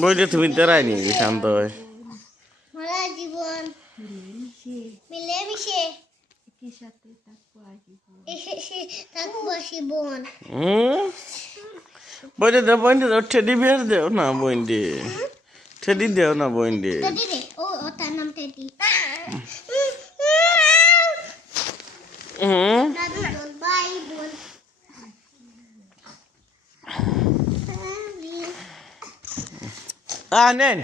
বইলে তুমি দাঁড়ায়নি শান্ত হয় জীবন মিলেমিশে বইলে দাও বইন্ডে দাও টেডি বিয়ার দেও না বইন্ডে টেডি দেও না বইন্ডে ও তার নাম টেডি ভাই বোন নেন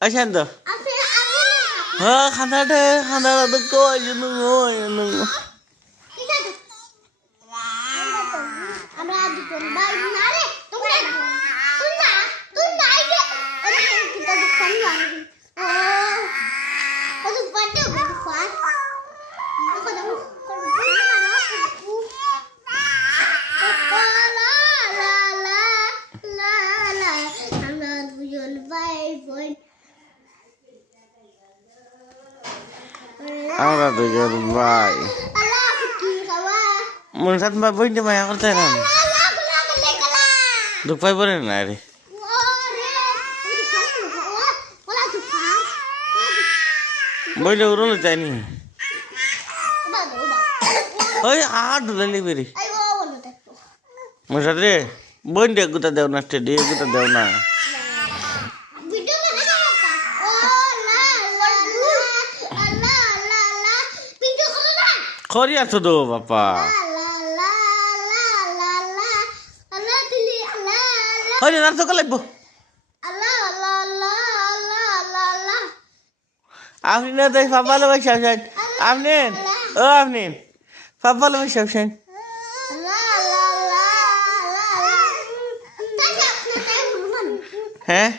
শান্ত হ্যাঁ খান্দাটা তো কই আমরা দুজন ভাই বোন আরে তোমরা তুই নাই রে আরে কিটা দুখান লাগে ও তো পাটে দুখান আমরা দুজন ভাই মন সাথ মা বইন্ডে মায়া করতে না দুঃখ পাই পড়ে না রে বইলে উড়লো যায়নি ওই আর ঢুলালি বেরি মন সাথ রে বইন্ডে গুতা দেও না টেডি গুতা দেও না খরি আছো দো বাপা খরি না তো লাগবো আপনি না তাই পাপালো ভাই সাবসান আপনি ও আপনি পাপালো ভাই সাবসান হ্যাঁ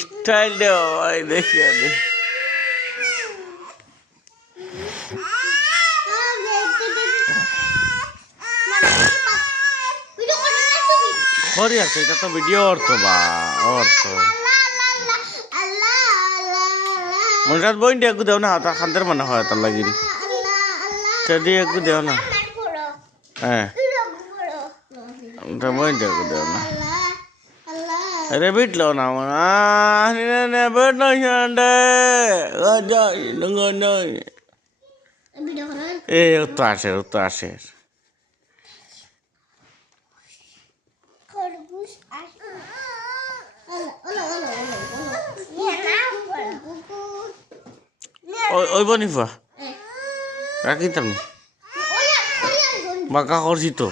স্টাইল দেওয়া দেখি আমি খরি আছে এটা তো ভিডিও অর্থ বা অর্থ মনসাদ বইন্ডে একটু দেও না তার খান্দের মনে হয় তার লাগি টেডি একটু দেও না হ্যাঁ বইন্ডে একটু দেও না রেবিট লো না বেট নয় নয় এ তো আসে ওই বনিফা রাখি তুমি বাঁকা করছি তো